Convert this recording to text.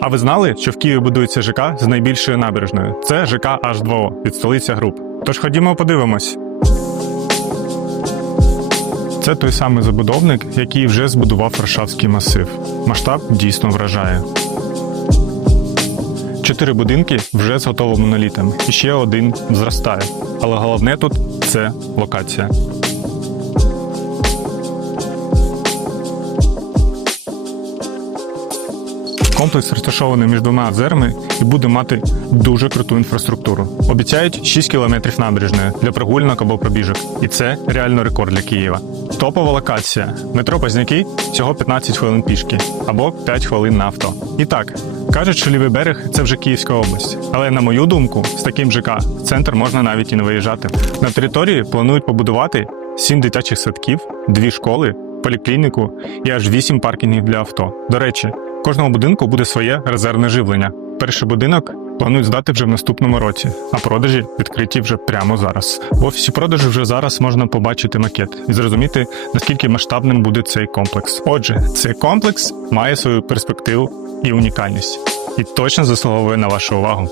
А ви знали, що в Києві будується ЖК з найбільшою набережною? Це ЖК H2O від столиця груп. Тож ходімо подивимось. Це той самий забудовник, який вже збудував Варшавський масив. Масштаб дійсно вражає. Чотири будинки вже з готовим монолітом, і ще один зростає. Але головне тут це локація. Комплекс розташований між двома озерами і буде мати дуже круту інфраструктуру. Обіцяють 6 кілометрів набережної для прогулянок або пробіжок. І це реально рекорд для Києва. Топова локація. Метро Позняки всього 15 хвилин пішки або 5 хвилин на авто. І так, кажуть, що лівий берег це вже Київська область. Але на мою думку, з таким ЖК в центр можна навіть і не виїжджати. На території планують побудувати 7 дитячих садків, 2 школи, поліклініку і аж 8 паркінгів для авто. До речі, кожному будинку буде своє резервне живлення. Перший будинок планують здати вже в наступному році, а продажі відкриті вже прямо зараз. В офісі продажу вже зараз можна побачити макет і зрозуміти, наскільки масштабним буде цей комплекс. Отже, цей комплекс має свою перспективу і унікальність, і точно заслуговує на вашу увагу.